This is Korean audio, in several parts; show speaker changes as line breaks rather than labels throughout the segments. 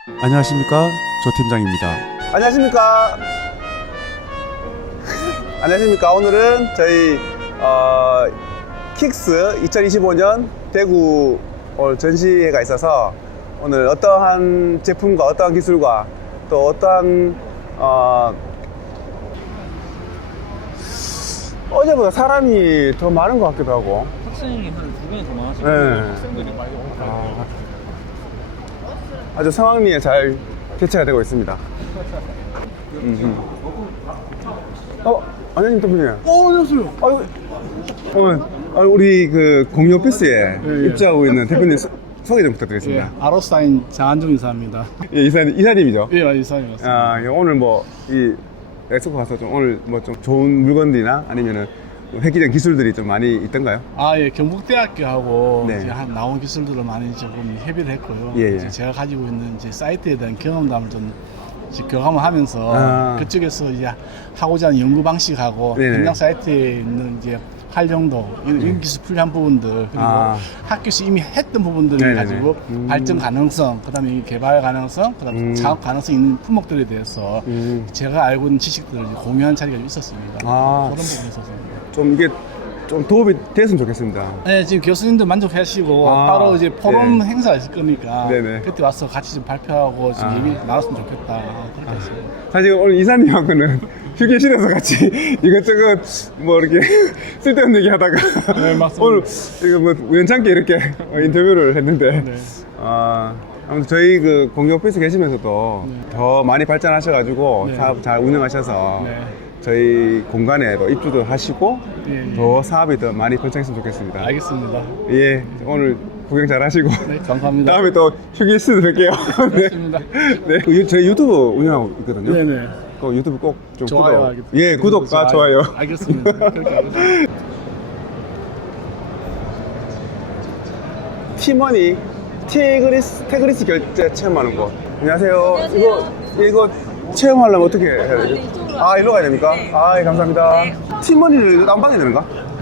안녕하십니까, 조 팀장입니다.
안녕하십니까. 안녕하십니까. 오늘은 저희 킥스 2025년 대구 전시회가 있어서 오늘 어떠한 제품과 어떠한 기술과 또 어떠한 어제보다 사람이 더 많은 것 같기도 하고.
학생이 한 2배는 더 많아지고
네.
학생들이 많이 오고
아주 상황리에 잘 개최가 되고 있습니다. 안녕하십니까, 대표님. 안녕하세요. 우리 그 공유 오피스에 입주하고 있는 대표님 소개 좀 부탁드리겠습니다.
예, 아로사인 장한중 이사입니다.
예, 이사님이죠?
예, 이사님 맞습니다.
아, 예, 오늘 뭐, 이 엑스포 가서 좀 오늘 뭐 좀 좋은 물건들이나 아니면은 획기적인 기술들이 좀 많이 있던가요?
아, 예, 경북대학교하고
네.
이제 나온 기술들을 많이 조금 협의를 했고요.
예, 예.
이제 제가 가지고 있는 이제 사이트에 대한 경험담을 좀 이제 교감을 하면서 그쪽에서 이제 하고자 하는 연구 방식하고
네네.
현장 사이트에 있는 이제 활용도 이런 기술 풀이한 부분들 그리고 학교에서 이미 했던 부분들을
네네네.
가지고 발전 가능성, 그다음에 이 개발 가능성, 그다음에 작업 가능성 있는 품목들에 대해서 제가 알고 있는 지식들을 이제 공유한 자리가 좀 있었습니다. 그런 부분에 있어서.
좀 이게 좀 도움이 됐으면 좋겠습니다.
네, 지금 교수님도 만족하시고 따로 이제 포럼 행사가 있을 거니까
네네.
그때 와서 같이 좀 발표하고 좀 얘기 나눴으면 좋겠다 그렇게 했습니다.
사실 오늘 이사님하고는 휴게실에서 같이 이것저것 뭐 이렇게 쓸데없는 얘기 하다가
네, 맞습니다.
오늘 이거 뭐 우연찮게 이렇게 인터뷰를 했는데
네.
아무튼 저희 그 공유 오피스 계시면서도 더 많이 발전하셔가지고
네.
사업 잘 운영하셔서
네.
저희 공간에도 입주도 하시고
예, 예.
더 사업이 더 많이 번창했으면 좋겠습니다.
알겠습니다.
예, 오늘 구경 잘 하시고
네, 감사합니다.
다음에 또 휴게실에서 뵐게요.
고맙습니다.
네. 저희 유튜브 운영하고 있거든요.
네네.
그 유튜브 꼭 좀
좋아요.
구독.
알겠습니다.
예, 구독과 좋아요.
알겠습니다. 그렇게 하겠습니다.
티머니 태그리스 결제 체험하는 거. 안녕하세요. 이거 체험하려면 어떻게 해야 되죠? 일로 가야 됩니까? 예, 감사합니다. 티머니를 다운받아야 되는가?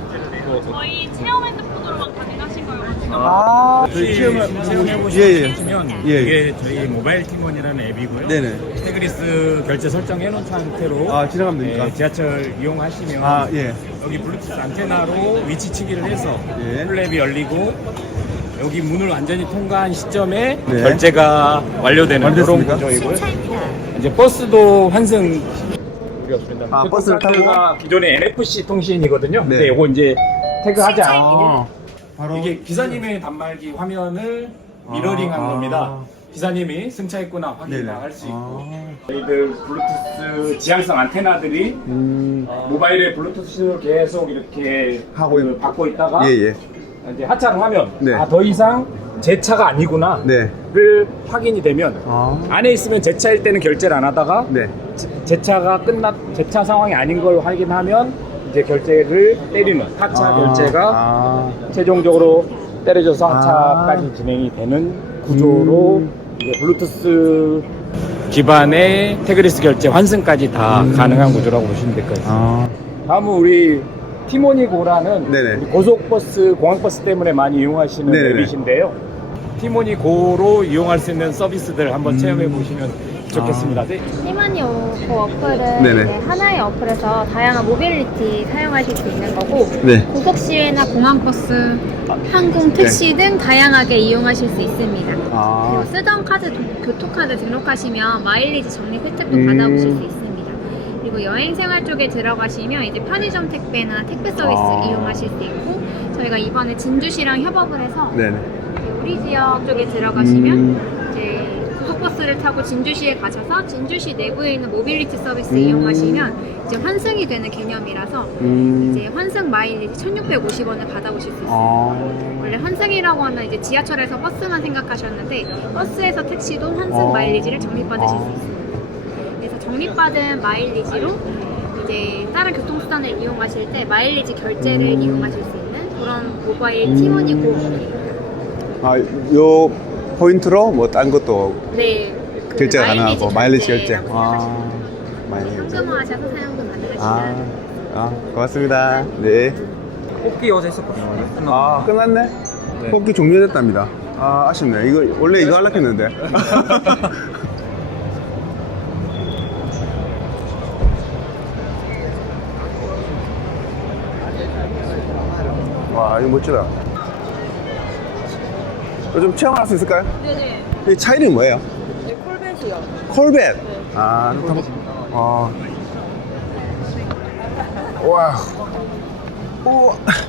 저희 체험 핸드폰으로만 가능하신 거여가지고
저희
사용해보시면
예, 예.
이게 저희 모바일 팀원이라는 앱이고요.
네네.
태그리스 결제 설정해 놓은 상태로
지나가면 됩니까?
지하철 이용하시면
예.
여기 블루투스 안테나로 위치치기를 해서
예.
플랩이 열리고 여기 문을 완전히 통과한 시점에
네.
결제가 완료되는 그런
완료됐습니까?
구조이고요. 이제 버스도 환승
버스를 타고?
기존의 NFC 통신이거든요.
네.
근데 이거 이제 태그하지 않고
바로
이게 기사님의 단말기 화면을 미러링한 겁니다. 기사님이 승차했구나 확인 다 할 수 있고 저희들 블루투스 지향성 안테나들이 모바일에 블루투스 신호를 계속 이렇게
하고
받고 있다가
예.
이제 하차를 하면
네.
더 이상 제 차가 아니구나
네.
를 확인이 되면 안에 있으면 제 차일 때는 결제를 안 하다가
네.
제 차가 제 차 상황이 아닌 걸 확인하면 이제 결제를 때리는 하차 결제가 최종적으로 때려져서 하차까지 진행이 되는 구조로 이제 블루투스 기반의 태그리스 결제 환승까지 다 가능한 구조라고 보시면 될 것 같습니다. 다음은 우리 티모니고라는
네네.
우리 고속버스, 공항버스 때문에 많이 이용하시는
네네네.
앱이신데요. 티모니고로 이용할 수 있는 서비스들 한번 체험해 보시면 좋겠습니다. 네.
티머니 그 어플은
네네.
이제 하나의 어플에서 다양한 모빌리티 사용하실 수 있는 거고
네.
고속시외나 공항버스, 항공, 택시 등 다양하게 이용하실 수 있습니다. 그리고 쓰던 카드, 교통카드 등록하시면 마일리지 적립 혜택도 받아보실 수 있습니다. 그리고 여행생활 쪽에 들어가시면 이제 편의점 택배나 택배 서비스 이용하실 수 있고 저희가 이번에 진주시랑 협업을 해서
네네.
우리 지역 쪽에 들어가시면 이제 고속버스를 타고 진주시에 가셔서 진주시 내부에 있는 모빌리티 서비스 이용하시면 이제 환승이 되는 개념이라서 이제 환승 마일리지 1,650원을 받아보실 수 있어요. 원래 환승이라고 하면 이제 지하철에서 버스만 생각하셨는데 버스에서 택시도 환승 마일리지를 적립받으실 수 있습니다. 그래서 적립받은 마일리지로 이제 다른 교통수단을 이용하실 때 마일리지 결제를 이용하실 수 있는 그런 모바일 티머니고
요 포인트로 뭐 딴 것도
네, 그
결제가 가능하고 마일리지 결제.
가능하십니다.
마일리지 결제.
현금화하셔서 사용도 가능하시다.
고맙습니다. 네.
뽑기 어제 했었거든요.
끝났네? 뽑기 종료됐답니다. 아쉽네. 원래 이거 하려고 했는데. 와, 이거 멋지다. 이거 좀 체험할 수 있을까요?
네네.
이 차 이름이 뭐예요?
네, 콜벳이요.
콜벳. 아, 와. 오.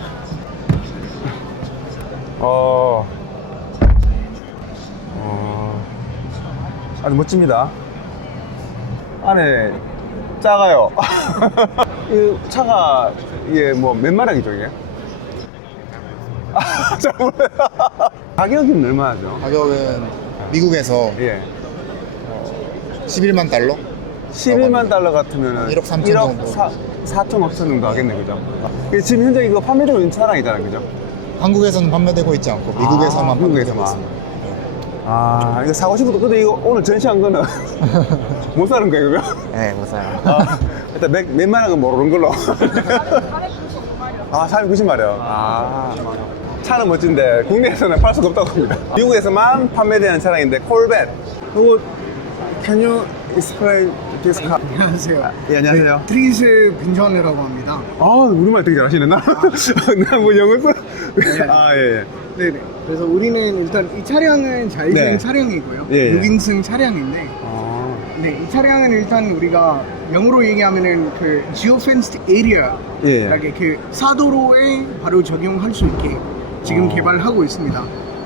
아주 멋집니다. 안에 작아요. 이 차가 이게 뭐 몇 마력이죠 이게? 잘 몰라요. 가격은 얼마죠?
가격은 미국에서
예.
11만 달러?
11만 달러 같으면은
1억 3천 정도.
4천 5천 정도 하겠네, 그죠? 이게 지금 현재 이거 판매되고 있는 차량이잖아요, 그죠?
한국에서는 판매되고 있지 않고 미국에서만 판매되고 있습니다.
아, 이거 사고 싶어도 근데 이거 오늘 전시한 거는 못 사는 거예요, 그러면?
네, 못 사요.
아, 일단 몇만 원은 모르는 걸로. 아, 490마력. 아, 차는 멋진데 국내에서는 팔 수가 없다고 합니다. 미국에서만 판매되는 차량인데 콜벳. 이거 Can you explain this car?
안녕하세요.
예, 안녕하세요.
트리스 빈전이라고 합니다.
아, 우리말 되게 잘하시네. 나 뭐 영어 써? 아, 예, 예.
네네. 그래서 우리는 일단 이 차량은 자율주행
네.
차량이고요.
예, 예.
6인승 차량인데,
아,
네, 이 차량은 일단 우리가 영어로 얘기하면은 그 geofenced area라게
예.
그 사도로에 바로 적용할 수 있게 지금 개발하고 있습니다.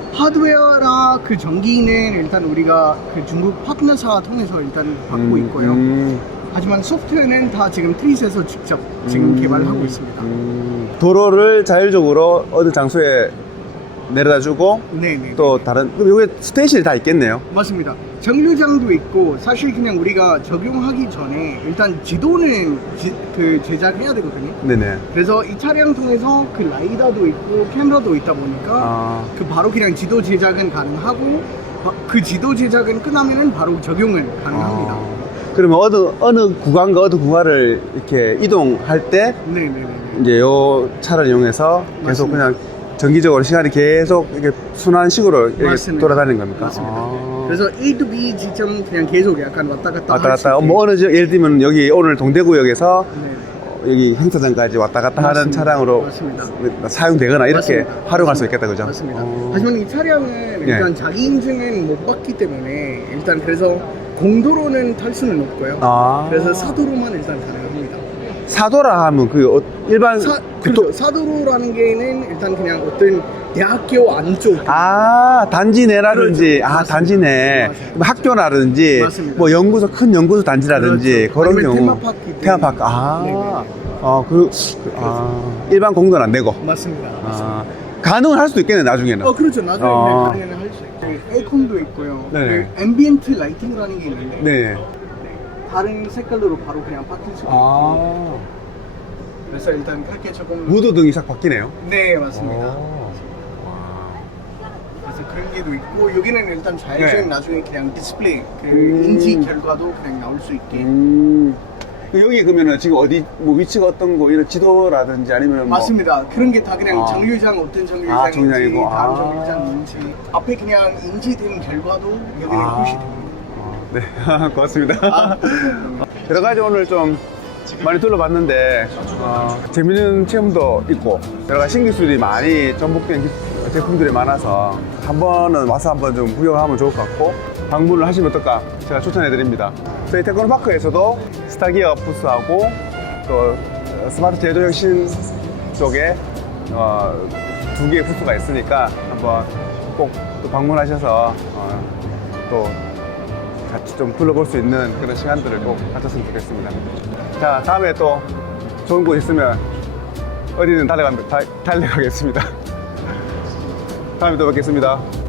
하드웨어나 그 전기는 일단 우리가 그 중국 파트너사 통해서 일단 받고 있고요. 하지만 소프트웨어는 다 지금 트리스에서 직접 지금 개발하고 있습니다.
도로를 자율적으로 어느 장소에 내려다주고
네네.
또 다른 여기 스테이션이 다 있겠네요.
맞습니다. 정류장도 있고 사실 그냥 우리가 적용하기 전에 일단 지도는 그 제작해야 되거든요.
네네.
그래서 이 차량 통해서 그 라이다도 있고 카메라도 있다 보니까 그 바로 그냥 지도 제작은 가능하고 그 지도 제작은 끝나면은 바로 적용은 가능합니다.
그러면 어느 구간과 어느 구간을 이렇게 이동할 때
네네네.
이제 요 차를 이용해서 계속
맞습니다.
그냥 정기적으로 시간이 계속 이렇게 순환식으로 이렇게
맞습니다.
돌아다니는 겁니까?
맞습니다. 그래서 A to B 지점 그냥 계속 약간 왔다 갔다
왔다
할수
갔다.
있게.
뭐 어느 예를 들면 여기 오늘 동대구역에서
네.
여기 행사장까지 왔다 갔다 하는
맞습니다.
차량으로
맞습니다.
사용되거나 이렇게
맞습니다.
활용할 수 있겠다, 그죠?
맞습니다. 하지만 이 차량은 일단 자기 인증은 못 받기 때문에 일단 그래서 공도로는 탈 수는 없고요.
아.
그래서 사도로만 일단 가능합니다.
사도라 하면 그 일반
그렇죠. 사도로라는 게는 일단 그냥 어떤 대학교 안쪽.
아, 단지 내라든지,
그렇죠.
아,
맞습니다.
단지 내,
맞아요.
뭐 학교라든지,
맞습니다.
뭐 연구소, 큰 연구소 단지라든지,
그렇죠.
그런
아니면
경우.
테마파크 때문에.
테마파크, 아.
네네네.
일반 공도는 안 되고.
맞습니다.
아, 가능은 할 수도 있겠네, 나중에는.
그렇죠. 나중에
어.
가능은 할 수 있고. 에어컨도 있고요.
네.
그 앰비엔트 라이팅이라는 게 있는데
네.
다른 색깔로 바로 그냥 바뀔 수 있고.
아.
그래서 일단 그렇게 조금.
무드등이 싹 바뀌네요.
네, 맞습니다.
오.
그래서 그런 게도 있고 여기는 일단 자율주행
네.
나중에 그냥 디스플레이 그 인지 결과도 그냥 나올 수 있게.
여기 그러면은 지금 어디 뭐 위치가 어떤 거 이런 지도라든지 아니면 뭐
맞습니다. 그런 게 다 그냥
아.
정류장 어떤
아,
정류장인지
정류장이고.
다음
아.
정류장인지 앞에 그냥 인지된 결과도 여기는 표시됩니다.
네, 고맙습니다. 여러 가지 오늘 좀 많이 둘러봤는데 재밌는 체험도 있고 여러 가지 신기술이 많이 전복된 제품들이 많아서 한 번은 와서 한번 좀 구경하면 좋을 것 같고 방문을 하시면 어떨까 제가 추천해 드립니다. 저희 테크노파크에서도 스타기어 부스하고 또 스마트 제조혁신 쪽에 2개의 부스가 있으니까 한번 꼭 또 방문하셔서 또 같이 좀 둘러볼 수 있는 그런 시간들을 꼭 가졌으면 좋겠습니다. 자, 다음에 또 좋은 곳 있으면 어디든 달려가겠습니다. 다음에 또 뵙겠습니다.